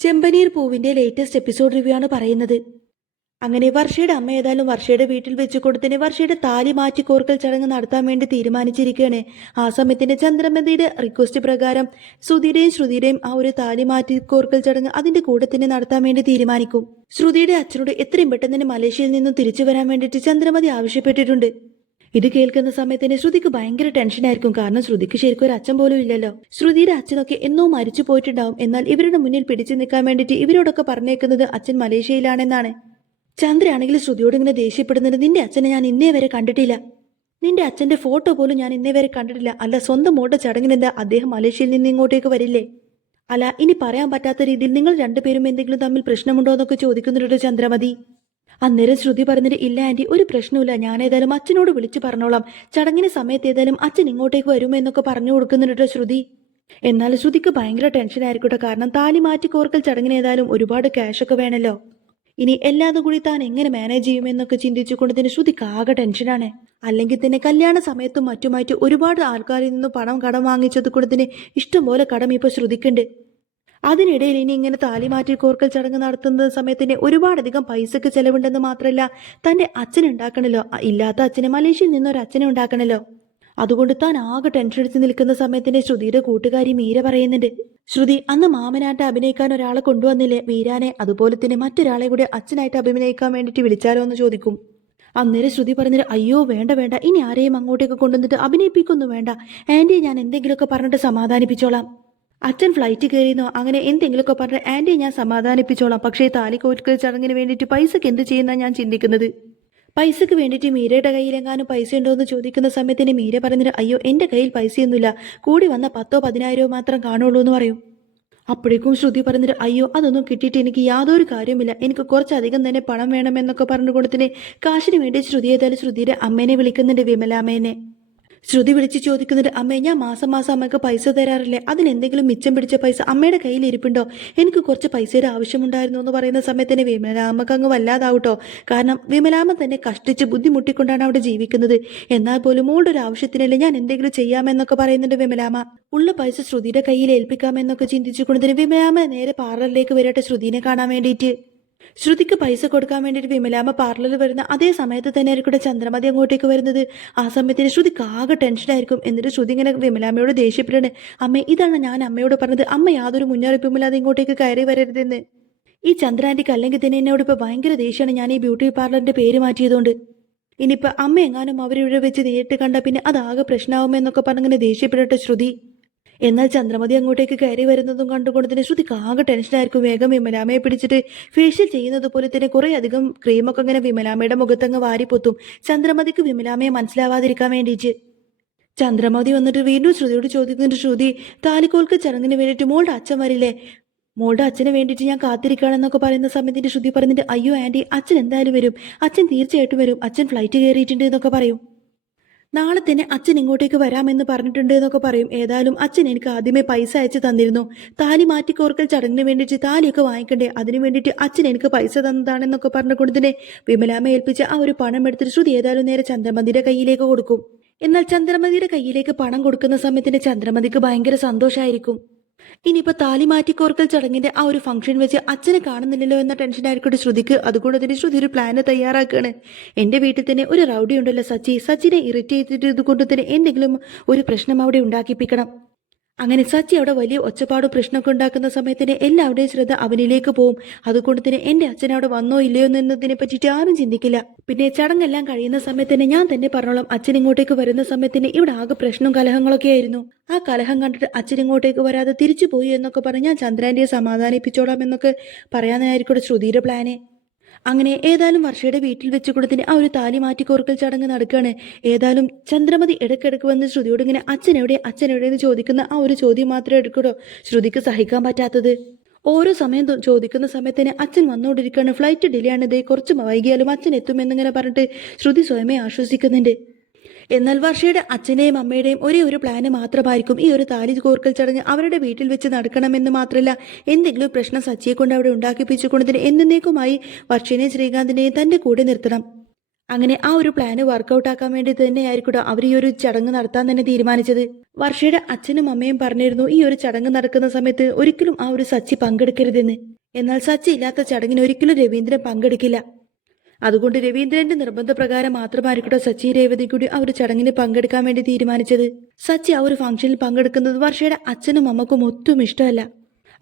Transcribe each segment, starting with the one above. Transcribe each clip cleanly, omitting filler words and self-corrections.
ചെമ്പനീർ പൂവിന്റെ latest episode review ആണ് പറയുന്നത്. അങ്ങനെ വർഷയുടെ അമ്മ ഏതായാലും വർഷയുടെ വീട്ടിൽ വെച്ച് കൊടുത്തന്നെ വർഷയുടെ താലി മാറ്റി കോർക്കൽ ചടങ്ങ് നടത്താൻ വേണ്ടി തീരുമാനിച്ചിരിക്കുകയാണ്. ആ സമയത്തിന്റെ ചന്ദ്രമതിയുടെ റിക്വസ്റ്റ് പ്രകാരം ശ്രുതിയുടെയും ശ്രുതിയുടെയും ആ ഒരു താലി മാറ്റി കോർക്കൽ ചടങ്ങ് അതിന്റെ കൂടെ തന്നെ നടത്താൻ വേണ്ടി തീരുമാനിക്കും. ശ്രുതിയുടെ അച്ഛനോട് എത്രയും പെട്ടെന്ന് തന്നെ മലേഷ്യയിൽ നിന്നും തിരിച്ചു വരാൻ വേണ്ടിയിട്ട് ചന്ദ്രമതി ആവശ്യപ്പെട്ടിട്ടുണ്ട്. ഇത് കേൾക്കുന്ന സമയത്തിന് ശ്രുതിക്ക് ഭയങ്കര ടെൻഷനായിരിക്കും. കാരണം ശ്രുതിക്ക് ശരിക്കും ഒരു അച്ഛൻ പോലും ഇല്ലല്ലോ. ശ്രുതിയുടെ അച്ഛനൊക്കെ എന്നോ മരിച്ചു പോയിട്ടുണ്ടാവും. എന്നാൽ ഇവരുടെ മുന്നിൽ പിടിച്ചു നിൽക്കാൻ വേണ്ടിയിട്ട് ഇവരോടൊക്കെ പറഞ്ഞേക്കുന്നത് അച്ഛൻ മലേഷ്യയിലാണെന്നാണ്. ചന്ദ്രയാണെങ്കിൽ ശ്രുതിയോട് ഇങ്ങനെ ദേഷ്യപ്പെടുന്നത്, നിന്റെ അച്ഛനെ ഞാൻ ഇന്നേ വരെ കണ്ടിട്ടില്ല, നിന്റെ അച്ഛന്റെ ഫോട്ടോ പോലും ഞാൻ ഇന്നേ വരെ കണ്ടിട്ടില്ല. അല്ല, സ്വന്തം മോളുടെ ചടങ്ങിനെന്താ അദ്ദേഹം മലേഷ്യയിൽ നിന്ന് ഇങ്ങോട്ടേക്ക് വരില്ലേ? അല്ല, ഇനി പറയാൻ പറ്റാത്ത രീതിയിൽ നിങ്ങൾ രണ്ടുപേരും എന്തെങ്കിലും തമ്മിൽ പ്രശ്നമുണ്ടോ എന്നൊക്കെ ചോദിക്കുന്നുണ്ട് ചന്ദ്രമതി. അന്നേരം ശ്രുതി പറഞ്ഞിട്ട്, ഇല്ല ആന്റി, ഒരു പ്രശ്നമില്ല, ഞാൻ ഏതായാലും അച്ഛനോട് വിളിച്ചു പറഞ്ഞോളാം, ചടങ്ങിന് സമയത്ത് ഏതായാലും അച്ഛൻ ഇങ്ങോട്ടേക്ക് വരുമോ എന്നൊക്കെ പറഞ്ഞു കൊടുക്കുന്നുണ്ട് ശ്രുതി. എന്നാൽ ശ്രുതിക്ക് ഭയങ്കര ടെൻഷൻ ആയിരിക്കട്ടെ. കാരണം താലി മാറ്റി കോർക്കൽ ചടങ്ങിന് ഏതായാലും ഒരുപാട് ക്യാഷൊക്കെ വേണമല്ലോ. ഇനി എല്ലാതും കൂടി താൻ എങ്ങനെ മാനേജ് ചെയ്യുമെന്നൊക്കെ ചിന്തിച്ചുകൊണ്ട് തന്നെ ശ്രുതിക്ക് ആകെ ടെൻഷനാണ്. അല്ലെങ്കിൽ തന്നെ കല്യാണ സമയത്തും മറ്റുമായിട്ട് ഒരുപാട് ആൾക്കാരിൽ നിന്ന് പണം കടം വാങ്ങിച്ചത് കൊണ്ട് തന്നെ ഇഷ്ടംപോലെ കടം ഇപ്പോൾ ശ്രുതിക്കുണ്ട്. അതിനിടയിൽ ഇനി ഇങ്ങനെ താലി മാറ്റി കോർക്കൽ ചടങ്ങ് നടത്തുന്ന സമയത്തിന് ഒരുപാടധികം പൈസക്ക് ചെലവുണ്ടെന്ന് മാത്രമല്ല, തന്റെ അച്ഛനെ ഉണ്ടാക്കണല്ലോ, ഇല്ലാത്ത അച്ഛനെ, മലേഷ്യയിൽ നിന്നൊരു അച്ഛനെ ഉണ്ടാക്കണല്ലോ. അതുകൊണ്ട് താൻ ആകെ ടെൻഷൻ അടിച്ച് നിൽക്കുന്ന സമയത്തിന് ശ്രുതിയുടെ കൂട്ടുകാരി മീര പറയുന്നുണ്ട്, ശ്രുതി, അന്ന് മാമനായിട്ട് അഭിനയിക്കാൻ ഒരാളെ കൊണ്ടുവന്നില്ലേ, വീരാനെ, അതുപോലെ തന്നെ മറ്റൊരാളെ കൂടി അച്ഛനായിട്ട് അഭിനയിക്കാൻ വേണ്ടിയിട്ട് വിളിച്ചാലോ എന്ന് ചോദിക്കും. അന്നേരം ശ്രുതി പറഞ്ഞിട്ട്, അയ്യോ വേണ്ട വേണ്ട, ഇനി ആരെയും അങ്ങോട്ടേക്ക് കൊണ്ടുവന്നിട്ട് അഭിനയിപ്പിക്കൊന്നും വേണ്ട, ആന്റിയെ ഞാൻ എന്തെങ്കിലുമൊക്കെ പറഞ്ഞിട്ട് സമാധാനിപ്പിച്ചോളാം. അച്ഛൻ ഫ്ലൈറ്റ് കയറിയെന്നോ അങ്ങനെ എന്തെങ്കിലുമൊക്കെ പറഞ്ഞ് ആന്റിയെ ഞാൻ സമാധാനിപ്പിച്ചോളാം. പക്ഷേ താലി കോർക്കൽ ചടങ്ങിന് വേണ്ടിയിട്ട് പൈസക്ക് എന്ത് ചെയ്യുന്ന ഞാൻ ചിന്തിക്കുന്നത്. പൈസക്ക് വേണ്ടിയിട്ട് മീരയുടെ കയ്യിലെങ്ങാനും പൈസ ഉണ്ടോ എന്ന് ചോദിക്കുന്ന സമയത്തിന് മീര പറഞ്ഞിട്ട്, അയ്യോ എൻ്റെ കയ്യിൽ പൈസയൊന്നുമില്ല, കൂടി വന്ന 10,000-15,000 മാത്രം കാണുള്ളൂ എന്ന് പറയും. അപ്പോഴേക്കും ശ്രുതി പറഞ്ഞിട്ട്, അയ്യോ അതൊന്നും കിട്ടിയിട്ട് എനിക്ക് യാതൊരു കാര്യമില്ല, എനിക്ക് കുറച്ചധികം തന്നെ പണം വേണമെന്നൊക്കെ പറഞ്ഞുകൊണ്ട് തന്നെ കാശിന് വേണ്ടി ശ്രുതി ഏതായാലും ശ്രുതിയുടെ അമ്മേനെ വിളിക്കുന്നുണ്ട്, വിമലാമ്മേനെ. ശ്രുതി വിളിച്ച് ചോദിക്കുന്നുണ്ട്, അമ്മേ, ഞാൻ മാസം മാസം അമ്മയ്ക്ക് പൈസ തരാറില്ലേ, അതിനെന്തെങ്കിലും മിച്ചം പിടിച്ച പൈസ അമ്മയുടെ കയ്യിൽ ഇരിപ്പുണ്ടോ, എനിക്ക് കുറച്ച് പൈസയുടെ ആവശ്യമുണ്ടായിരുന്നു എന്ന് പറയുന്ന സമയത്തിന് വിമലാമ്മക്ക് അങ്ങ് വല്ലാതാവട്ടോ. കാരണം വിമലാമ്മ തന്നെ കഷ്ടിച്ച് ബുദ്ധിമുട്ടിക്കൊണ്ടാണ് അവിടെ ജീവിക്കുന്നത്. എന്നാൽ പോലും മോളുടെ ഒരു ആവശ്യത്തിനല്ലേ ഞാൻ എന്തെങ്കിലും ചെയ്യാമെന്നൊക്കെ പറയുന്നുണ്ട് വിമലാമ്മ. ഉള്ള പൈസ ശ്രുതിയുടെ കയ്യിൽ ഏൽപ്പിക്കാമെന്നൊക്കെ ചിന്തിച്ചുകൊണ്ടതിന് വിമലാമ്മ നേരെ പാർലറിലേക്ക് വരട്ടെ ശ്രുതിനെ കാണാൻ വേണ്ടിയിട്ട്. ശ്രുതിക്ക് പൈസ കൊടുക്കാൻ വേണ്ടിയിട്ട് വിമലാമ്മ പാർലറിൽ വരുന്ന അതേ സമയത്ത് തന്നെ ആയിരിക്കും ചന്ദ്രമതി അങ്ങോട്ടേക്ക് വരുന്നത്. ആ സമയത്തിന് ശ്രുതിക്ക് ആകെ ടെൻഷനായിരിക്കും. എന്നിട്ട് ശ്രുതി ഇങ്ങനെ വിമലാമ്മയോട് ദേഷ്യപ്പെടാണ്, അമ്മ, ഇതാണ് ഞാൻ അമ്മയോട് പറഞ്ഞത്, അമ്മ യാതൊരു മുന്നറിയിപ്പുമില്ലാതെ ഇങ്ങോട്ടേക്ക് കയറി വരരുതെന്ന്. ഈ ചന്ദ്രാന്റിക്ക് അല്ലെങ്കിൽ തന്നെ എന്നോട് ഇപ്പോൾ ഭയങ്കര ദേഷ്യമാണ് ഞാൻ ഈ ബ്യൂട്ടി പാർലറിന്റെ പേര് മാറ്റിയതുകൊണ്ട്. ഇനിയിപ്പോൾ അമ്മ എങ്ങാനും അവരിവിടെ വെച്ച് നേരിട്ട് കണ്ട പിന്നെ അതാകെ പ്രശ്നമാവുമെന്നൊക്കെ പറഞ്ഞിങ്ങനെ ദേഷ്യപ്പെടട്ടെ ശ്രുതി. എന്നാൽ ചന്ദ്രമതി അങ്ങോട്ടേക്ക് കയറി വരുന്നതും കണ്ടുകൊണ്ട് തന്നെ ശ്രുതിക്ക് ആകെ ടെൻഷനായിരിക്കും. വേഗം വിമലാമ്മയെ പിടിച്ചിട്ട് ഫേഷ്യൽ ചെയ്യുന്നത് പോലെ തന്നെ കുറേ അധികം ക്രീമൊക്കെ ഇങ്ങനെ വിമലാമ്മയുടെ മുഖത്തങ്ങ് വാരിപ്പൊത്തും, ചന്ദ്രമതിക്ക് വിമലാമ്മയെ മനസ്സിലാവാതിരിക്കാൻ വേണ്ടിയിട്ട്. ചന്ദ്രമതി വന്നിട്ട് വീണ്ടും ശ്രുതിയോട് ചോദിക്കുന്നുണ്ട്, ശ്രുതി, താലിക്കോൽക്ക് ചടങ്ങിന് വേണ്ടിയിട്ട് മോളുടെ അച്ഛൻ വരില്ലേ, മോളുടെ അച്ഛന് വേണ്ടിയിട്ട് ഞാൻ കാത്തിരിക്കുകയാണെന്നൊക്കെ പറയുന്ന സമയത്തിന്റെ ശ്രുതി പറഞ്ഞിട്ട്, അയ്യോ ആന്റി, അച്ഛൻ എന്തായാലും വരും, അച്ഛൻ തീർച്ചയായിട്ടും വരും, അച്ഛൻ ഫ്ലൈറ്റ് കയറിയിട്ടുണ്ട് എന്നൊക്കെ പറയും. നാളെ തന്നെ അച്ഛൻ ഇങ്ങോട്ടേക്ക് വരാമെന്ന് പറഞ്ഞിട്ടുണ്ട് എന്നൊക്കെ പറയും. ഏതായാലും അച്ഛൻ എനിക്ക് ആദ്യമേ പൈസ അയച്ചു തന്നിരുന്നു, താലി മാറ്റി കോർക്കൽ ചടങ്ങിന് വേണ്ടിയിട്ട് താലിയൊക്കെ വാങ്ങിക്കണ്ടേ, അതിന് വേണ്ടിയിട്ട് അച്ഛൻ എനിക്ക് പൈസ തന്നതാണെന്നൊക്കെ പറഞ്ഞുകൊണ്ട് തന്നെ വിമലാമ്മ ഏൽപ്പിച്ച ആ ഒരു പണം എടുത്തിട്ട് ശ്രുതി ഏതായാലും നേരെ ചന്ദ്രമതിയുടെ കയ്യിലേക്ക് കൊടുക്കും. എന്നാൽ ചന്ദ്രമതിയുടെ കയ്യിലേക്ക് പണം കൊടുക്കുന്ന സമയത്തിന് ചന്ദ്രമതിക്ക് ഭയങ്കര സന്തോഷമായിരിക്കും. ഇനിയിപ്പോൾ താലി മാറ്റി കോർക്കൽ ചടങ്ങിന്റെ ആ ഒരു ഫംഗ്ഷൻ വെച്ച് അച്ഛനെ കാണുന്നില്ലല്ലോ എന്ന ടെൻഷനായിരിക്കട്ടെ ശ്രുതിക്ക്. അതുകൊണ്ട് തന്നെ ശ്രുതി ഒരു പ്ലാന് തയ്യാറാക്കുകയാണ്. എൻ്റെ വീട്ടിൽ തന്നെ ഒരു റൗഡി ഉണ്ടല്ലോ സച്ചിനെ ഇറിറ്റേറ്റ് ചെയ്തത് കൊണ്ട് തന്നെ എന്തെങ്കിലും ഒരു പ്രശ്നം അവിടെ ഉണ്ടാക്കിപ്പിക്കണം. അങ്ങനെ സച്ചി അവിടെ വലിയ ഒച്ചപ്പാടും പ്രശ്നമൊക്കെ ഉണ്ടാക്കുന്ന സമയത്തിന് എല്ലാവരുടെയും ശ്രദ്ധ അവനിലേക്ക് പോവും. അതുകൊണ്ട് തന്നെ എൻ്റെ അച്ഛൻ അവിടെ വന്നോ ഇല്ലയോ എന്നതിനെ പറ്റിയിട്ട് ആരും ചിന്തിക്കില്ല. പിന്നെ ചടങ്ങെല്ലാം കഴിയുന്ന സമയത്തിന് ഞാൻ തന്നെ പറഞ്ഞോളാം, അച്ഛൻ ഇങ്ങോട്ടേക്ക് വരുന്ന സമയത്തിന് ഇവിടെ ആകെ പ്രശ്നവും കലഹങ്ങളൊക്കെ ആയിരുന്നു, ആ കലഹം കണ്ടിട്ട് അച്ഛൻ ഇങ്ങോട്ടേക്ക് വരാതെ തിരിച്ചു പോയി എന്നൊക്കെ പറഞ്ഞ് ഞാൻ ചന്ദ്രാന്റിയെ സമാധാനിപ്പിച്ചോളാം എന്നൊക്കെ പറയാനായിരിക്കും ശ്രുതിയുടെ പ്ലാന്. അങ്ങനെ ഏതായാലും വർഷയുടെ വീട്ടിൽ വെച്ച് കൊടുത്തിന് ആ ഒരു താലി മാറ്റി കോർക്കൽ ചടങ്ങ് നടക്കുകയാണ്. ഏതായാലും ചന്ദ്രമതി ഇടയ്ക്കിടയ്ക്ക് വന്ന് ശ്രുതിയോട് ഇങ്ങനെ അച്ഛൻ എവിടെ എന്ന് ചോദിക്കുന്ന ആ ഒരു ചോദ്യം മാത്രമേ എടുക്കടോ ശ്രുതിക്ക് സഹിക്കാൻ പറ്റാത്തത്. ഓരോ സമയം ചോദിക്കുന്ന സമയത്തിന് അച്ഛൻ വന്നുകൊണ്ടിരിക്കുകയാണ്, ഫ്ലൈറ്റ് ഡിലേ ആണ്, ഇതേ കുറച്ച് വൈകിയാലും അച്ഛൻ എത്തുമെന്നിങ്ങനെ പറഞ്ഞിട്ട് ശ്രുതി സ്വയമേ ആശ്വസിക്കുന്നുണ്ട്. എന്നാൽ വർഷയുടെ അച്ഛനെയും അമ്മയുടെയും ഒരേ ഒരു പ്ലാന് മാത്രമായിരിക്കും ഈ ഒരു താലി കോർക്കൽ ചടങ്ങ് അവരുടെ വീട്ടിൽ വെച്ച് നടക്കണമെന്ന് മാത്രമല്ല, എന്തെങ്കിലും പ്രശ്നം സച്ചിയെ കൊണ്ട് അവിടെ ഉണ്ടാക്കിപ്പിച്ചുകൊണ്ടതിന് എന്നേക്കുമായി വർഷേനെയും ശ്രീകാന്തിനെയും തന്റെ കൂടെ നിർത്തണം. അങ്ങനെ ആ ഒരു പ്ലാന് വർക്കൗട്ട് ആക്കാൻ വേണ്ടി തന്നെയായിരിക്കും അവർ ഈ ഒരു ചടങ്ങ് നടത്താൻ തന്നെ തീരുമാനിച്ചത്. വർഷയുടെ അച്ഛനും അമ്മയും പറഞ്ഞിരുന്നു ഈ ഒരു ചടങ്ങ് നടക്കുന്ന സമയത്ത് ഒരിക്കലും ആ ഒരു സച്ചി പങ്കെടുക്കരുതെന്ന്. എന്നാൽ സച്ചി ഇല്ലാത്ത ചടങ്ങിന് ഒരിക്കലും രവീന്ദ്രൻ പങ്കെടുക്കില്ല. അതുകൊണ്ട് രവീന്ദ്രന്റെ നിർബന്ധപ്രകാരം മാത്രമായിരിക്കട്ടോ സച്ചി രേവതി കൂടി ആ ഒരു ചടങ്ങിന് പങ്കെടുക്കാൻ വേണ്ടി തീരുമാനിച്ചത്. സച്ചി ആ ഒരു ഫംഗ്ഷനിൽ പങ്കെടുക്കുന്നത് വർഷയുടെ അച്ഛനും അമ്മക്കും ഒട്ടും ഇഷ്ടമല്ല.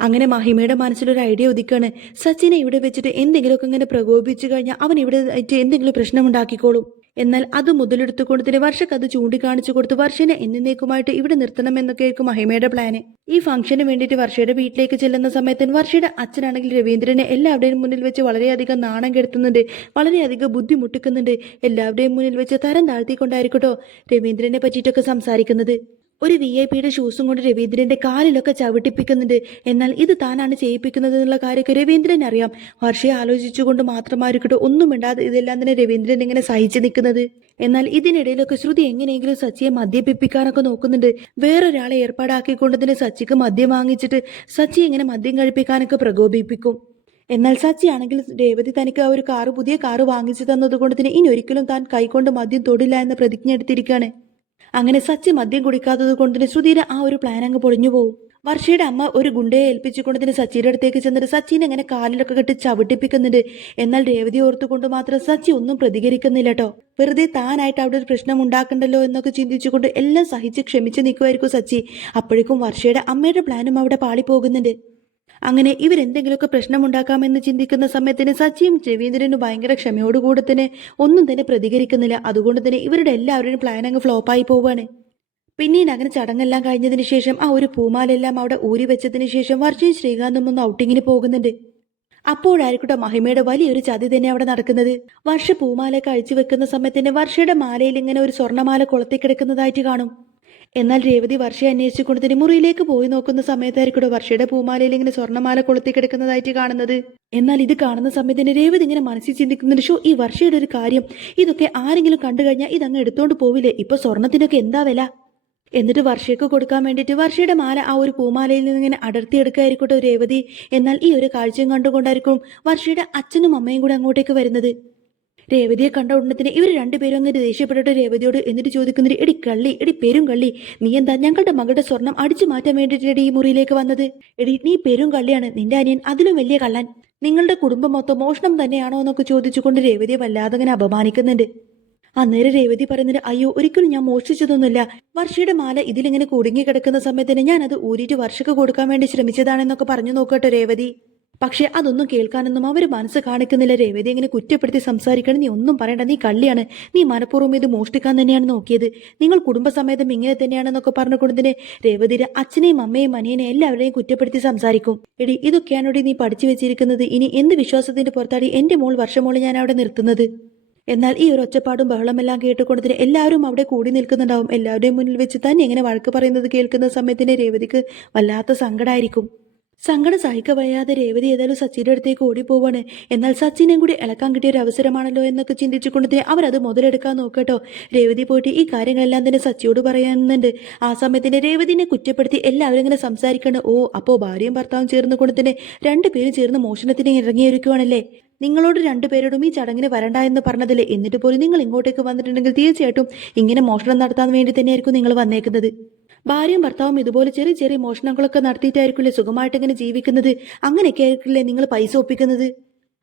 അങ്ങനെ മഹിമയുടെ മനസ്സിലൊരു ഐഡിയ ഉദിക്കാണ്. സച്ചിനെ ഇവിടെ വെച്ചിട്ട് എന്തെങ്കിലുമൊക്കെ ഇങ്ങനെ പ്രകോപിപ്പിച്ചു കഴിഞ്ഞാൽ അവൻ ഇവിടെ വെച്ച് എന്തെങ്കിലും പ്രശ്നമുണ്ടാക്കിക്കോളും. എന്നാൽ അത് മുതലെടുത്തുകൊണ്ട് തന്നെ വർഷക്ക് അത് ചൂണ്ടിക്കാണിച്ചു കൊടുത്ത് വർഷനെ എന്നേക്കുമായിട്ട് ഇവിടെ നിർത്തണമെന്നൊക്കെയായിരിക്കും മഹിമയുടെ പ്ലാന്. ഈ ഫംഗ്ഷന് വേണ്ടിയിട്ട് വർഷയുടെ വീട്ടിലേക്ക് ചെല്ലുന്ന സമയത്തിന് വർഷയുടെ അച്ഛനാണെങ്കിൽ രവീന്ദ്രനെ എല്ലാവരുടെയും മുന്നിൽ വെച്ച് വളരെയധികം നാണം കെടുത്തുന്നുണ്ട്, വളരെയധികം ബുദ്ധിമുട്ടിക്കുന്നുണ്ട്. എല്ലാവരുടെയും മുന്നിൽ വെച്ച് തരം താഴ്ത്തിക്കൊണ്ടായിരിക്കട്ടോ രവീന്ദ്രനെ പറ്റിയിട്ടൊക്കെ സംസാരിക്കുന്നത്. ഒരു VIP-യുടെ ഷൂസും കൊണ്ട് രവീന്ദ്രന്റെ കാലിലൊക്കെ ചവിട്ടിപ്പിക്കുന്നുണ്ട്. എന്നാൽ ഇത് താനാണ് ചെയ്യിപ്പിക്കുന്നത് എന്നുള്ള കാര്യമൊക്കെ രവീന്ദ്രൻ അറിയാം. വർഷയെ ആലോചിച്ചുകൊണ്ട് മാത്രമായിരിക്കട്ടെ ഒന്നും ഇണ്ടാതെ ഇതെല്ലാം തന്നെ രവീന്ദ്രൻ ഇങ്ങനെ സഹിച്ചു നിൽക്കുന്നത്. എന്നാൽ ഇതിനിടയിലൊക്കെ ശ്രുതി എങ്ങനെയെങ്കിലും സച്ചിയെ മദ്യപിപ്പിക്കാനൊക്കെ നോക്കുന്നുണ്ട്. വേറൊരാളെ ഏർപ്പാടാക്കിക്കൊണ്ട് തന്നെ സച്ചിക്ക് മദ്യം വാങ്ങിച്ചിട്ട് സച്ചി ഇങ്ങനെ മദ്യം കഴിപ്പിക്കാനൊക്കെ പ്രകോപിപ്പിക്കും. എന്നാൽ സച്ചി ആണെങ്കിൽ രേവതി തനിക്ക് ആ ഒരു പുതിയ കാറ് വാങ്ങിച്ചു തന്നതുകൊണ്ട് തന്നെ ഇനി ഒരിക്കലും താൻ കൈകൊണ്ട് മദ്യം തൊടില്ല എന്ന പ്രതിജ്ഞ എടുത്തിരിക്കുകയാണ്. അങ്ങനെ സച്ചി മദ്യം കുടിക്കാത്തത് കൊണ്ട് തന്നെ ശ്രുതിയുടെ ആ ഒരു പ്ലാൻ അങ്ങ് പൊളിഞ്ഞു പോകും. വർഷയുടെ അമ്മ ഒരു ഗുണ്ടയെ ഏൽപ്പിച്ചുകൊണ്ട് തന്നെ സച്ചിയുടെ അടുത്തേക്ക് ചെന്നിട്ട് സച്ചിനെ അങ്ങനെ കാലിലൊക്കെ കെട്ടി ചവിട്ടിപ്പിക്കുന്നുണ്ട്. എന്നാൽ രേവതി ഓർത്തുകൊണ്ട് മാത്രം സച്ചി ഒന്നും പ്രതികരിക്കുന്നില്ല കേട്ടോ. വെറുതെ താനായിട്ട് അവിടെ ഒരു പ്രശ്നം ഉണ്ടാക്കണ്ടല്ലോ എന്നൊക്കെ ചിന്തിച്ചുകൊണ്ട് എല്ലാം സഹിച്ച് ക്ഷമിച്ച് നിൽക്കുമായിരിക്കും സച്ചി. അപ്പോഴേക്കും വർഷയുടെ അമ്മയുടെ പ്ലാനും അവിടെ പാളിപ്പോകുന്നുണ്ട്. അങ്ങനെ ഇവരെന്തെങ്കിലുമൊക്കെ പ്രശ്നമുണ്ടാക്കാമെന്ന് ചിന്തിക്കുന്ന സമയത്തിന് സച്ചിയും രവീന്ദ്രനും ഭയങ്കര ക്ഷമയോടുകൂടെ തന്നെ ഒന്നും തന്നെ പ്രതികരിക്കുന്നില്ല. അതുകൊണ്ട് തന്നെ ഇവരുടെ എല്ലാവരുടെയും പ്ലാൻ അങ്ങ് ഫ്ലോപ്പായി പോവുകയാണ്. പിന്നീട് അങ്ങനെ ചടങ്ങെല്ലാം കഴിഞ്ഞതിന് ശേഷം ആ ഒരു പൂമാലെല്ലാം അവിടെ ഊരി വെച്ചതിന് ശേഷം വർഷയും ശ്രീകാന്തും ഒന്ന് ഔട്ടിങ്ങിന് പോകുന്നുണ്ട്. അപ്പോഴായിരിക്കട്ടെ മഹിമയുടെ വലിയൊരു ചതി തന്നെ അവിടെ നടക്കുന്നത്. വർഷ പൂമാലയൊക്കെ അഴിച്ചു വെക്കുന്ന സമയത്തിന് വർഷയുടെ മാലയിൽ ഇങ്ങനെ ഒരു സ്വർണ്ണമാല കൊളത്തി കിടക്കുന്നതായിട്ട് കാണും. എന്നാൽ രേവതി വർഷയെ അന്വേഷിച്ചുകൊണ്ട് തന്നെ മുറിയിലേക്ക് പോയി നോക്കുന്ന സമയത്തായിരിക്കും വർഷയുടെ പൂമാലയിൽ ഇങ്ങനെ സ്വർണ്ണമാല കൊളുത്തി കിടക്കുന്നതായിട്ട് കാണുന്നത്. എന്നാൽ ഇത് കാണുന്ന സമയത്തിന് രേവതി ഇങ്ങനെ മനസ്സിൽ ചിന്തിക്കുന്നുണ്ട്, ഷോ ഈ വർഷയുടെ ഒരു കാര്യം ഇതൊക്കെ ആരെങ്കിലും കണ്ടു കഴിഞ്ഞാൽ ഇതങ്ങ് എടുത്തോണ്ട് പോവില്ലേ, ഇപ്പൊ സ്വർണത്തിനൊക്കെ എന്താ വില. എന്നിട്ട് വർഷയ്ക്ക് കൊടുക്കാൻ വേണ്ടിയിട്ട് വർഷയുടെ മാല ആ ഒരു പൂമാലയിൽ നിന്ന് ഇങ്ങനെ അടർത്തിയെടുക്കായിരിക്കട്ടെ രേവതി. എന്നാൽ ഈ ഒരു കാഴ്ചയും കണ്ടുകൊണ്ടായിരിക്കും വർഷയുടെ അച്ഛനും അമ്മയും കൂടെ അങ്ങോട്ടേക്ക് വരുന്നത്. രേവതിയെ കണ്ട ഉടനെ ഇവർ രണ്ടുപേരും അങ്ങനെ ദേഷ്യപ്പെട്ടിട്ട് രേവതിയോട് എന്നിട്ട് ചോദിക്കുന്നത്, എടി കള്ളി, എടി പെരും കള്ളി, നീ എന്താ ഞങ്ങളുടെ മകളുടെ സ്വർണം അടിച്ചു മാറ്റാൻ വേണ്ടിയിട്ടാണ് ഈ മുറിയിലേക്ക് വന്നത്? എടി നീ പെരും കള്ളിയാണ്, നിന്റെ അനിയൻ അതിലും വലിയ കള്ളൻ, നിങ്ങളുടെ കുടുംബം മൊത്തം മോഷണം തന്നെയാണോ എന്നൊക്കെ ചോദിച്ചുകൊണ്ട് രേവതിയെ വല്ലാതെ അങ്ങനെ അപമാനിക്കുന്നുണ്ട്. അന്നേരം രേവതി പറയുന്നത്, അയ്യോ ഒരിക്കലും ഞാൻ മോഷ്ടിച്ചതൊന്നുമില്ല, വർഷയുടെ മാല ഇതിലിങ്ങനെ കുടുങ്ങി കിടക്കുന്ന സമയത്തിന് ഞാൻ അത് ഊരിയിട്ട് വർഷക്ക് കൊടുക്കാൻ വേണ്ടി ശ്രമിച്ചതാണെന്നൊക്കെ പറഞ്ഞു നോക്കട്ടെ രേവതി. പക്ഷെ അതൊന്നും കേൾക്കാനൊന്നും അവർ മനസ്സ് കാണിക്കുന്നില്ല. രേവതി ഇങ്ങനെ കുറ്റപ്പെടുത്തി സംസാരിക്കണം, നീ ഒന്നും പറയണ്ട, നീ കള്ളിയാണ്, നീ മനഃപൂർവ്വം ഇത് മോഷ്ടിക്കാൻ തന്നെയാണ് നോക്കിയത്, നിങ്ങൾ കുടുംബസമേതം ഇങ്ങനെ തന്നെയാണെന്നൊക്കെ പറഞ്ഞുകൊണ്ടതിന് രേവതിയുടെ അച്ഛനെയും അമ്മയും അനിയനെയും എല്ലാവരെയും കുറ്റപ്പെടുത്തി സംസാരിക്കും. എടി ഇതൊക്കെയാണോടി നീ പഠിച്ചു വെച്ചിരിക്കുന്നത്, ഇനി എന്ത് വിശ്വാസത്തിന്റെ പുറത്താടി എന്റെ മോൾ വർഷമോളെ ഞാൻ അവിടെ നിർത്തുന്നത്? എന്നാൽ ഈ ഒരു ഒച്ചപ്പാടും ബഹളമെല്ലാം കേട്ടുകൊണ്ടതിന് എല്ലാവരും അവിടെ കൂടി നിൽക്കുന്നുണ്ടാവും. എല്ലാവരുടെയും മുന്നിൽ വെച്ച് തന്നെ ഇങ്ങനെ വഴക്ക് പറയുന്നത് കേൾക്കുന്ന സമയത്തിന് രേവതിക്ക് വല്ലാത്ത സങ്കടമായിരിക്കും. സങ്കടം സഹിക്കവയ്യാതെ രേവതി ഏതായാലും സച്ചിയുടെ അടുത്തേക്ക് ഓടിപ്പോവാണ്. എന്നാൽ സച്ചിനെയും കൂടി ഇളക്കാൻ കിട്ടിയ ഒരു അവസരമാണല്ലോ എന്നൊക്കെ ചിന്തിച്ചുകൊണ്ട് അവരത് മുതലെടുക്കാൻ നോക്കട്ടോ. രേവതി പോയിട്ട് ഈ കാര്യങ്ങളെല്ലാം തന്നെ സച്ചിയോട് പറയുന്നുണ്ട്. ആ സമയത്തിന് രേവതിനെ കുറ്റപ്പെടുത്തി എല്ലാവരും ഇങ്ങനെ സംസാരിക്കണം. ഓ അപ്പോൾ ഭാര്യയും ഭർത്താവും ചേർന്ന് കൊണ്ട് തന്നെ രണ്ടുപേരും ചേർന്ന് മോഷണത്തിന് ഇറങ്ങിയിരിക്കുവാണല്ലേ, നിങ്ങളോട് രണ്ടുപേരോടും ഈ ചടങ്ങിന് വരണ്ട എന്ന് പറഞ്ഞതില്ലേ, എന്നിട്ട് പോലും നിങ്ങൾ ഇങ്ങോട്ടേക്ക് വന്നിട്ടുണ്ടെങ്കിൽ തീർച്ചയായിട്ടും ഇങ്ങനെ മോഷണം നടത്താൻ വേണ്ടി തന്നെയായിരിക്കും നിങ്ങൾ വന്നേക്കുന്നത്. ഭാര്യയും ഭർത്താവും ഇതുപോലെ ചെറിയ ചെറിയ മോഷണങ്ങളൊക്കെ നടത്തിയിട്ടായിരിക്കില്ലേ സുഖമായിട്ട് ഇങ്ങനെ ജീവിക്കുന്നത്, അങ്ങനെയൊക്കെ ആയിരിക്കില്ലേ നിങ്ങൾ പൈസ ഒപ്പിക്കുന്നത്?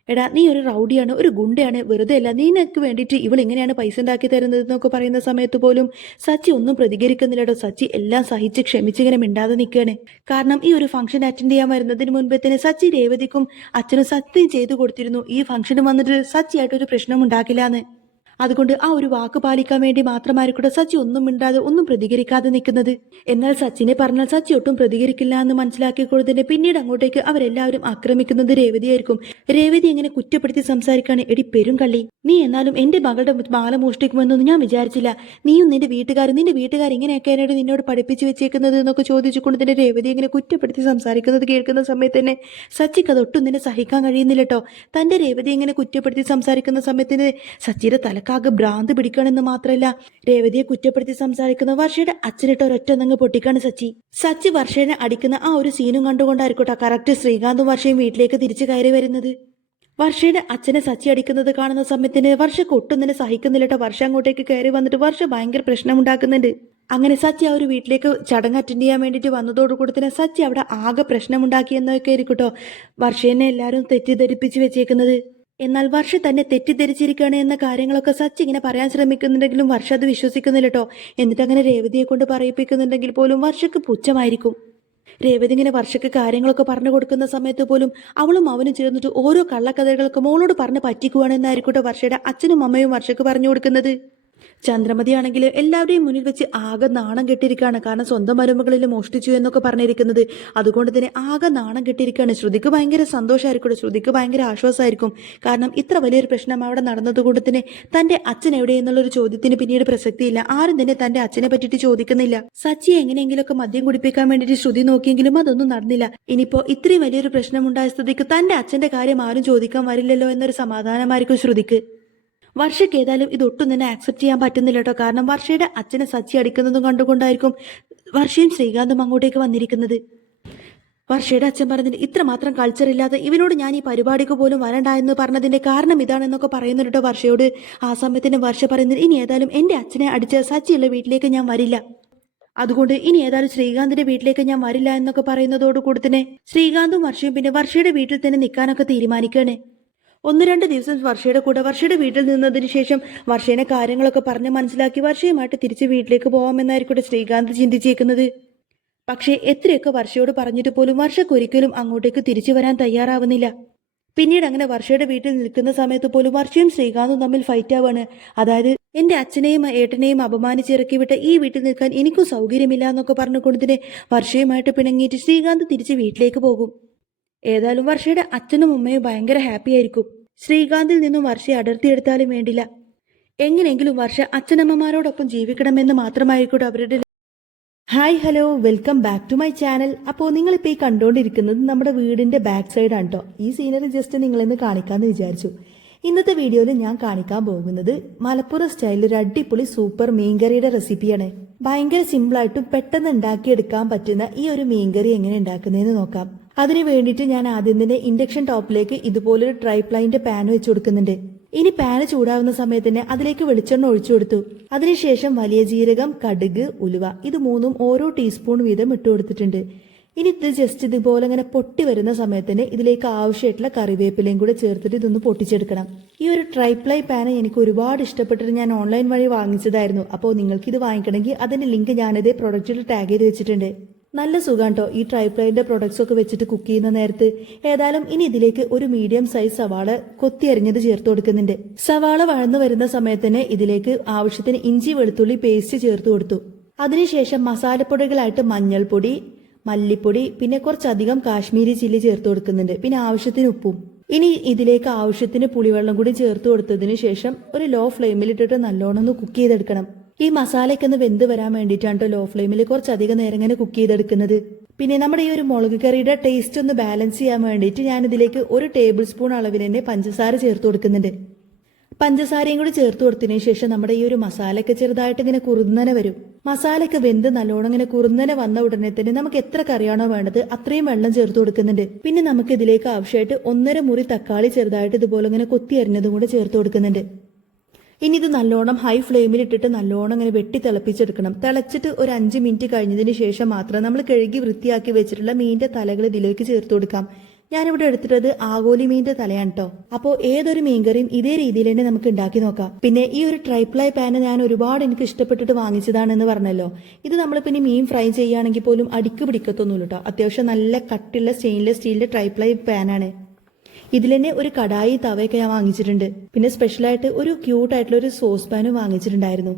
എടാ നീ ഒരു റൗഡിയാണ്, ഒരു ഗുണ്ടയാണ്, വെറുതെ അല്ല നിനക്ക് വേണ്ടിയിട്ട് ഇവൾ ഇങ്ങനെയാണ് പൈസ ഉണ്ടാക്കി തരുന്നത് എന്നൊക്കെ പറയുന്ന സമയത്ത് പോലും സച്ചി ഒന്നും പ്രതികരിക്കുന്നില്ലടോ. സച്ചി എല്ലാം സഹിച്ച് ക്ഷമിച്ചിങ്ങനെ മിണ്ടാതെ നിൽക്കുകയാണ്. കാരണം ഈ ഒരു ഫംഗ്ഷൻ അറ്റൻഡ് ചെയ്യാൻ വരുന്നതിന് മുൻപേ തന്നെ സച്ചി രേവതിക്കും അച്ഛനും സത്യം ചെയ്തു കൊടുത്തിരുന്നു, ഈ ഫംഗ്ഷന് വന്നിട്ട് സച്ചിയായിട്ടൊരു പ്രശ്നം ഉണ്ടാക്കില്ലാന്ന്. അതുകൊണ്ട് ആ ഒരു വാക്ക് പാലിക്കാൻ വേണ്ടി മാത്രമായിരിക്കട്ടെ സച്ചി ഒന്നും മിണ്ടാതെ ഒന്നും പ്രതികരിക്കാതെ നിൽക്കുന്നത്. എന്നാൽ സച്ചിനെ പറഞ്ഞാൽ സച്ചി ഒട്ടും പ്രതികരിക്കില്ല എന്ന് മനസ്സിലാക്കിക്കൊടുത്തതിന്റെ പിന്നീട് അങ്ങോട്ടേക്ക് അവരെല്ലാവരും ആക്രമിക്കുന്നത് രേവതിയായിരിക്കും. രേവതി എങ്ങനെ കുറ്റപ്പെടുത്തി സംസാരിക്കാണ്, എടി പെരും കള്ളി, നീ എന്നാലും എന്റെ മകളുടെ മാല മോഷ്ടിക്കുമെന്നൊന്നും ഞാൻ വിചാരിച്ചില്ല, നീയും നിന്റെ വീട്ടുകാർ ഇങ്ങനെയൊക്കെയാണ് നിന്നോട് പഠിപ്പിച്ചു വെച്ചേക്കുന്നത് എന്നൊക്കെ ചോദിച്ചുകൊണ്ട് തന്നെ രേവതി എങ്ങനെ കുറ്റപ്പെടുത്തി സംസാരിക്കുന്നത് കേൾക്കുന്ന സമയത്ത് തന്നെ സച്ചിക്ക് അത് ഒട്ടും തന്നെ സഹിക്കാൻ കഴിയുന്നില്ല കേട്ടോ. തന്റെ രേവതി എങ്ങനെ കുറ്റപ്പെടുത്തി സംസാരിക്കുന്ന സമയത്തിന് സച്ചിയുടെ തലക്കാകെ ഭ്രാന്ത് പിടിക്കണമെന്ന് മാത്രമല്ല, രേവതിയെ കുറ്റപ്പെടുത്തി സംസാരിക്കുന്ന വർഷയുടെ അച്ഛനിട്ട് ഒരൊറ്റ നങ്ങ് പൊട്ടിക്കാണ് സച്ചി വർഷേനെ അടിക്കുന്ന ആ ഒരു സീനും കണ്ടുകൊണ്ടായിരിക്കട്ടെ കറക്റ്റ് ശ്രീകാന്തും വർഷയും വീട്ടിലേക്ക് തിരിച്ചു കയറി വരുന്നത്. വർഷയുടെ അച്ഛനെ സച്ചി അടിക്കുന്നത് കാണുന്ന സമയത്തിന് വർഷക്ക് ഒട്ടും തന്നെ സഹിക്കുന്നില്ലട്ടോ. വർഷ അങ്ങോട്ടേക്ക് കയറി വന്നിട്ട് വർഷ ഭയങ്കര പ്രശ്നമുണ്ടാക്കുന്നുണ്ട്. അങ്ങനെ സച്ചി ആ ഒരു വീട്ടിലേക്ക് ചടങ്ങ് അറ്റൻഡ് ചെയ്യാൻ വേണ്ടിയിട്ട് വന്നതോടുകൂടി തന്നെ സച്ചി അവിടെ ആകെ പ്രശ്നമുണ്ടാക്കിയെന്നൊക്കെ ആയിരിക്കും കേട്ടോ വർഷേനെ എല്ലാവരും തെറ്റിദ്ധരിപ്പിച്ച് വെച്ചേക്കുന്നത്. എന്നാൽ വർഷ തന്നെ തെറ്റിദ്ധരിച്ചിരിക്കുകയാണ് എന്ന കാര്യങ്ങളൊക്കെ സച്ചി ഇങ്ങനെ പറയാൻ ശ്രമിക്കുന്നുണ്ടെങ്കിലും വർഷ അത് വിശ്വസിക്കുന്നില്ല കേട്ടോ. എന്നിട്ട് അങ്ങനെ രേവതിയെ കൊണ്ട് പറയിപ്പിക്കുന്നുണ്ടെങ്കിൽ പോലും വർഷക്ക് പുച്ഛമായിരിക്കും. രേവതി ഇങ്ങനെ വർഷക്ക് കാര്യങ്ങളൊക്കെ പറഞ്ഞു കൊടുക്കുന്ന സമയത്ത് പോലും അവളും അവനും ചേർന്നിട്ട് ഓരോ കള്ളക്കഥകളൊക്കെ മോളോട് പറഞ്ഞ് പറ്റിക്കുവാണെന്നായിരിക്കട്ടെ വർഷയുടെ അച്ഛനും അമ്മയും വർഷക്ക് പറഞ്ഞു കൊടുക്കുന്നത്. ചന്ദ്രമതി ആണെങ്കിൽ എല്ലാവരെയും മുന്നിൽ വെച്ച് ആകെ നാണം കെട്ടിരിക്കുകയാണ്. കാരണം സ്വന്തം മരുമകളിൽ മോഷ്ടിച്ചു എന്നൊക്കെ പറഞ്ഞിരിക്കുന്നത്. അതുകൊണ്ട് തന്നെ ആകെ നാണം കെട്ടിരിക്കുകയാണ്. ശ്രുതിക്ക് ഭയങ്കര സന്തോഷമായിരിക്കും, ശ്രുതിക്ക് ഭയങ്കര ആശ്വാസമായിരിക്കും. കാരണം ഇത്ര വലിയൊരു പ്രശ്നം അവിടെ നടന്നതുകൊണ്ട് തന്നെ തന്റെ അച്ഛൻ എവിടെയെന്നുള്ളൊരു ചോദ്യത്തിന് പിന്നീട് പ്രസക്തിയില്ല. ആരും തന്നെ തന്റെ അച്ഛനെ പറ്റിയിട്ട് ചോദിക്കുന്നില്ല. സച്ചിയെ എങ്ങനെയെങ്കിലുമൊക്കെ മദ്യം കുടിപ്പിക്കാൻ വേണ്ടിയിട്ട് ശ്രുതി നോക്കിയെങ്കിലും അതൊന്നും നടന്നില്ല. ഇനിയിപ്പോ ഇത്രയും വലിയൊരു പ്രശ്നമുണ്ടായ സ്ഥിതിക്ക് തന്റെ അച്ഛന്റെ കാര്യം ആരും ചോദിക്കാൻ വരില്ലല്ലോ എന്നൊരു സമാധാനമായിരിക്കും ശ്രുതിക്ക്. വർഷയ്ക്ക് ഏതായാലും ഇതൊട്ടും തന്നെ ആക്സെപ്റ്റ് ചെയ്യാൻ പറ്റുന്നില്ല കേട്ടോ. കാരണം വർഷയുടെ അച്ഛനെ സച്ചി അടിക്കുന്നതും കണ്ടുകൊണ്ടായിരിക്കും വർഷയും ശ്രീകാന്തും അങ്ങോട്ടേക്ക് വന്നിരിക്കുന്നത്. വർഷയുടെ അച്ഛൻ പറഞ്ഞതിന് ഇത്രമാത്രം കൾച്ചർ ഇല്ലാതെ ഇവനോട് ഞാൻ ഈ പരിപാടിക്ക് പോലും വരണ്ട എന്ന് പറഞ്ഞതിന്റെ കാരണം ഇതാണെന്നൊക്കെ പറയുന്നുണ്ട് കേട്ടോ വർഷയോട്. ആ സമയത്തിന് വർഷ പറയുന്നത് ഇനി ഏതായാലും എന്റെ അച്ഛനെ അടിച്ച സച്ചിയുള്ള വീട്ടിലേക്ക് ഞാൻ വരില്ല, അതുകൊണ്ട് ഇനി ഏതായാലും ശ്രീകാന്തിന്റെ വീട്ടിലേക്ക് ഞാൻ വരില്ല എന്നൊക്കെ പറയുന്നതോടുകൂടി തന്നെ ശ്രീകാന്തും വർഷയും പിന്നെ വർഷയുടെ വീട്ടിൽ തന്നെ നിൽക്കാനൊക്കെ തീരുമാനിക്കുകയാണ്. 1-2 ദിവസം വർഷയുടെ കൂടെ വർഷയുടെ വീട്ടിൽ നിന്നതിന് ശേഷം വർഷേനെ കാര്യങ്ങളൊക്കെ പറഞ്ഞ് മനസ്സിലാക്കി വർഷയുമായിട്ട് തിരിച്ച് വീട്ടിലേക്ക് പോകാമെന്നായിരിക്കട്ടെ ശ്രീകാന്ത് ചിന്തിച്ചേക്കുന്നത്. പക്ഷേ എത്രയൊക്കെ വർഷയോട് പറഞ്ഞിട്ട് പോലും വർഷക്കൊരിക്കലും അങ്ങോട്ടേക്ക് തിരിച്ചു വരാൻ തയ്യാറാവുന്നില്ല. പിന്നീട് അങ്ങനെ വർഷയുടെ വീട്ടിൽ നിൽക്കുന്ന സമയത്ത് പോലും വർഷയും ശ്രീകാന്തും തമ്മിൽ ഫൈറ്റ് ആവാണ്. അതായത് എന്റെ അച്ഛനെയും ഏട്ടനെയും അപമാനിച്ചിറക്കി വിട്ട് ഈ വീട്ടിൽ നിൽക്കാൻ എനിക്കും സൗകര്യമില്ല എന്നൊക്കെ പറഞ്ഞുകൊണ്ട് തന്നെ വർഷയുമായിട്ട് പിണങ്ങിയിട്ട് ശ്രീകാന്ത് തിരിച്ച് വീട്ടിലേക്ക് പോകും. ഏതായാലും വർഷയുടെ അച്ഛനും അമ്മയും ഭയങ്കര ഹാപ്പി ആയിരിക്കും. ശ്രീകാന്തിൽ നിന്നും വർഷയെ അടർത്തിയെടുത്താലും വേണ്ടില്ല, എങ്ങനെയെങ്കിലും വർഷ അച്ഛനമ്മമാരോടൊപ്പം ജീവിക്കണമെന്ന് മാത്രമായിരിക്കും അവരുടെ. Hi hello, welcome back to my channel. അപ്പോൾ നിങ്ങളിപ്പോൾ ഈ കണ്ടുകൊണ്ടിരിക്കുന്നത് നമ്മുടെ വീടിന്റെ ബാക്ക് സൈഡ് ആണ് കേട്ടോ. ഈ സീനറി ജസ്റ്റ് നിങ്ങളിന്ന് കാണിക്കാമെന്ന് വിചാരിച്ചു. ഇന്നത്തെ വീഡിയോയിൽ ഞാൻ കാണിക്കാൻ പോകുന്നത് മലപ്പുറം സ്റ്റൈലിൽ ഒരു അടിപൊളി സൂപ്പർ മീൻകറിയുടെ റെസിപ്പിയാണ്. ഭയങ്കര സിമ്പിളായിട്ടും പെട്ടെന്ന് ഉണ്ടാക്കിയെടുക്കാൻ പറ്റുന്ന ഈ ഒരു മീൻകറി എങ്ങനെ ഉണ്ടാക്കുന്നതെന്ന് നോക്കാം. അതിന് വേണ്ടിയിട്ട് ഞാൻ ആദ്യം തന്നെ ഇൻഡക്ഷൻ ടോപ്പിലേക്ക് ഇതുപോലൊരു ട്രൈപ്ലൈൻ്റെ പാൻ വെച്ച് കൊടുക്കുന്നുണ്ട്. ഇനി പാന് ചൂടാവുന്ന സമയത്ത് തന്നെ അതിലേക്ക് വെളിച്ചെണ്ണ ഒഴിച്ചു കൊടുത്തു. അതിനുശേഷം വലിയ ജീരകം, കടുക്, ഉലുവ ഇത് മൂന്നും ഓരോ ടീസ്പൂൺ വീതം ഇട്ട് കൊടുത്തിട്ടുണ്ട്. ഇനി ഇത് ജസ്റ്റ് ഇതുപോലെ ഇങ്ങനെ പൊട്ടി വരുന്ന സമയത്ത് തന്നെ ഇതിലേക്ക് ആവശ്യമായിട്ടുള്ള കറിവേപ്പിലയും കൂടെ ചേർത്തിട്ട് ഇതൊന്ന് പൊട്ടിച്ചെടുക്കണം. ഈ ഒരു ട്രൈപ്ലൈ പാന് എനിക്ക് ഒരുപാട് ഇഷ്ടപ്പെട്ടിട്ട് ഞാൻ ഓൺലൈൻ വഴി വാങ്ങിച്ചതായിരുന്നു. അപ്പോൾ നിങ്ങൾക്ക് ഇത് വാങ്ങിക്കണമെങ്കിൽ അതിന്റെ ലിങ്ക് ഞാനിതേ പ്രൊഡക്റ്റിൽ ടാഗ് ചെയ്ത് വെച്ചിട്ടുണ്ട്. നല്ല സുഖം കേട്ടോ ഈ ട്രൈപ്ലൈൻ്റെ പ്രൊഡക്ട്സ് ഒക്കെ വെച്ചിട്ട് കുക്ക് ചെയ്യുന്ന നേരത്ത്. ഏതായാലും ഇനി ഇതിലേക്ക് ഒരു മീഡിയം സൈസ് സവാള കൊത്തി അരിഞ്ഞത് ചേർത്ത് കൊടുക്കുന്നുണ്ട്. സവാള വഴന്നു വരുന്ന സമയത്ത് തന്നെ ഇതിലേക്ക് ആവശ്യത്തിന് ഇഞ്ചി വെളുത്തുള്ളി പേസ്റ്റ് ചേർത്ത് കൊടുത്തു. അതിനുശേഷം മസാലപ്പൊടികളായിട്ട് മഞ്ഞൾപ്പൊടി, മല്ലിപ്പൊടി, പിന്നെ കുറച്ചധികം കാശ്മീരി ചില്ലി ചേർത്ത് കൊടുക്കുന്നുണ്ട്. പിന്നെ ആവശ്യത്തിന് ഉപ്പും. ഇനി ഇതിലേക്ക് ആവശ്യത്തിന് പുളിവെള്ളം കൂടി ചേർത്ത് കൊടുത്തതിന് ശേഷം ഒരു ലോ ഫ്ലെയിമിൽ ഇട്ടിട്ട് നല്ലോണം ഒന്ന് കുക്ക് ചെയ്തെടുക്കണം. ഈ മസാലയ്ക്ക് ഒന്ന് വെന്ത് വരാൻ വേണ്ടിയിട്ടാണ് ലോ ഫ്ലെയിമിൽ കുറച്ചധികം നേരം ഇങ്ങനെ കുക്ക് ചെയ്തെടുക്കുന്നത്. പിന്നെ നമ്മുടെ ഈ ഒരു മുളക് കറിയുടെ ടേസ്റ്റ് ഒന്ന് ബാലൻസ് ചെയ്യാൻ വേണ്ടിയിട്ട് ഞാൻ ഇതിലേക്ക് 1 ടേബിൾ സ്പൂൺ അളവിൽ തന്നെ പഞ്ചസാര ചേർത്ത് കൊടുക്കുന്നുണ്ട്. പഞ്ചസാരയും കൂടി ചേർത്ത് കൊടുത്തതിന് ശേഷം നമ്മുടെ ഈ ഒരു മസാലയൊക്കെ ചെറുതായിട്ട് ഇങ്ങനെ കുറുന്നനെ വരും. മസാലയൊക്കെ വെന്ത് നല്ലോണം ഇങ്ങനെ കുറുന്നനെ വന്ന ഉടനെ തന്നെ നമുക്ക് എത്ര കറിയാണോ വേണ്ടത് അത്രയും വെള്ളം ചേർത്ത് കൊടുക്കുന്നുണ്ട്. പിന്നെ നമുക്ക് ഇതിലേക്ക് ആവശ്യമായിട്ട് 1.5 മുറി തക്കാളി ചെറുതായിട്ട് ഇതുപോലെ ഇങ്ങനെ കൊത്തി അരിഞ്ഞതും കൂടെ ചേർത്ത് കൊടുക്കുന്നുണ്ട്. ഇനി ഇത് നല്ലോണം ഹൈ ഫ്ലെയിമിൽ ഇട്ടിട്ട് നല്ലോണം ഇങ്ങനെ വെട്ടി തിളപ്പിച്ചെടുക്കണം. തിളച്ചിട്ട് ഒരു 5 മിനിറ്റ് കഴിഞ്ഞതിന് ശേഷം മാത്രം നമ്മൾ കഴുകി വൃത്തിയാക്കി വെച്ചിട്ടുള്ള മീനിന്റെ തലകൾ ഇതിലേക്ക് ചേർത്ത് കൊടുക്കാം. ഞാനിവിടെ എടുത്തിട്ടത് ആഗോലി മീനിന്റെ തലയാണ് കേട്ടോ. അപ്പോൾ ഏതൊരു മീൻകറിയും ഇതേ രീതിയിൽ തന്നെ നമുക്ക് ഉണ്ടാക്കി നോക്കാം. പിന്നെ ഈ ഒരു ട്രൈപ്ലൈ പാന് ഞാൻ ഒരുപാട് എനിക്ക് ഇഷ്ടപ്പെട്ടിട്ട് വാങ്ങിച്ചതാണെന്ന് പറഞ്ഞല്ലോ. ഇത് നമ്മൾ പിന്നെ മീൻ ഫ്രൈ ചെയ്യുകയാണെങ്കിൽ പോലും അടിക്ക് പിടിക്കത്തൊന്നുമില്ല കേട്ടോ. അത്യാവശ്യം നല്ല കട്ടിയുള്ള സ്റ്റെയിൻലെസ് സ്റ്റീലിന്റെ ട്രൈപ്ലൈ പാനാണ്. ഇതിൽ തന്നെ ഒരു കടായി തവയൊക്കെ ഞാൻ വാങ്ങിച്ചിട്ടുണ്ട്. പിന്നെ സ്പെഷ്യലായിട്ട് ഒരു ക്യൂട്ടായിട്ടുള്ള ഒരു സോസ് പാനും വാങ്ങിച്ചിട്ടുണ്ടായിരുന്നു.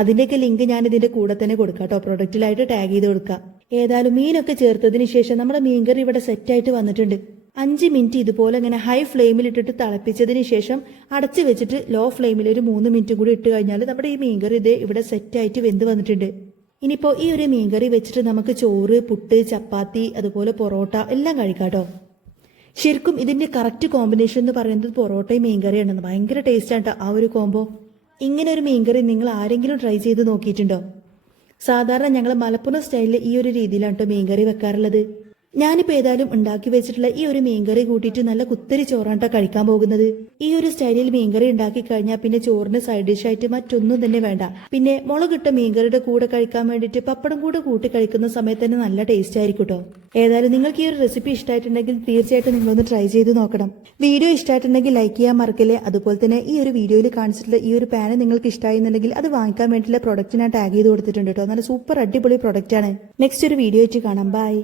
അതിൻ്റെയൊക്കെ ലിങ്ക് ഞാൻ ഇതിന്റെ കൂടെ തന്നെ കൊടുക്കാം കേട്ടോ, പ്രൊഡക്റ്റിലായിട്ട് ടാഗ് ചെയ്ത് കൊടുക്കാം. ഏതായാലും മീനൊക്കെ ചേർത്തതിന് ശേഷം നമ്മുടെ മീൻകറി ഇവിടെ സെറ്റായിട്ട് വന്നിട്ടുണ്ട്. 5 മിനിറ്റ് ഇതുപോലെ ഇങ്ങനെ ഹൈ ഫ്ലെയിമിൽ ഇട്ടിട്ട് തിളപ്പിച്ചതിന് ശേഷം അടച്ചു വെച്ചിട്ട് ലോ ഫ്ലെയിമിൽ ഒരു 3 മിനിറ്റ് കൂടി ഇട്ട് കഴിഞ്ഞാൽ നമ്മുടെ ഈ മീൻകറി ഇതേ ഇവിടെ സെറ്റായിട്ട് വെന്ത് വന്നിട്ടുണ്ട്. ഇനിയിപ്പോൾ ഈ ഒരു മീൻകറി വെച്ചിട്ട് നമുക്ക് ചോറ്, പുട്ട്, ചപ്പാത്തി, അതുപോലെ പൊറോട്ട എല്ലാം കഴിക്കാം കേട്ടോ. ശരിക്കും ഇതിന്റെ കറക്റ്റ് കോമ്പിനേഷൻ എന്ന് പറയുന്നത് പൊറോട്ടയും മീൻകറിയാണ്. ഭയങ്കര ടേസ്റ്റാണ് കേട്ടോ ആ ഒരു കോംബോ. ഇങ്ങനെ ഒരു മീൻകറി നിങ്ങൾ ആരെങ്കിലും ട്രൈ ചെയ്ത് നോക്കിയിട്ടുണ്ടോ? സാധാരണ ഞങ്ങൾ മലപ്പുറം സ്റ്റൈലിൽ ഈ ഒരു രീതിയിലാണ് കേട്ടോ മീൻകറി വെക്കാറുള്ളത്. ഞാനിപ്പോൾ ഏതായാലും ഉണ്ടാക്കി വെച്ചിട്ടുള്ള ഈ ഒരു മീൻകറി കൂട്ടിയിട്ട് നല്ല കുത്തരി ചോറാണ്ട കഴിക്കാൻ പോകുന്നത്. ഈ ഒരു സ്റ്റൈലിൽ മീൻകറി ഉണ്ടാക്കി കഴിഞ്ഞാൽ പിന്നെ ചോറിന് സൈഡ് ഡിഷ് ആയിട്ട് മറ്റൊന്നും തന്നെ വേണ്ട. പിന്നെ മുളകിട്ട മീൻകറിയുടെ കൂടെ കഴിക്കാൻ വേണ്ടിയിട്ട് പപ്പടം കൂടെ കൂട്ടി കഴിക്കുന്ന സമയത്ത് തന്നെ നല്ല ടേസ്റ്റ് ആയിരിക്കും കേട്ടോ. ഏതായാലും നിങ്ങൾക്ക് ഈ ഒരു റെസിപ്പി ഇഷ്ടമായിട്ടുണ്ടെങ്കിൽ തീർച്ചയായിട്ടും നിങ്ങളൊന്ന് ട്രൈ ചെയ്ത് നോക്കണം. വീഡിയോ ഇഷ്ടമായിട്ടുണ്ടെങ്കിൽ ലൈക്ക് ചെയ്യാൻ മറക്കല്ലേ. അതുപോലെ തന്നെ ഈ ഒരു വീഡിയോയിൽ കാണിച്ചിട്ടുള്ള ഈ ഒരു പാന് നിങ്ങൾക്ക് ഇഷ്ടമായിരുന്നുണ്ടെങ്കിൽ അത് വാങ്ങിക്കാൻ വേണ്ടിയിട്ടുള്ള പ്രൊഡക്റ്റ് ഞാൻ ടാഗ് ചെയ്ത് കൊടുത്തിട്ടുണ്ട് കേട്ടോ. നല്ല സൂപ്പർ അടിപൊളി പ്രൊഡക്റ്റ് ആണ്. നെക്സ്റ്റ് ഒരു വീഡിയോ ആയിട്ട് കാണാം. ബൈ.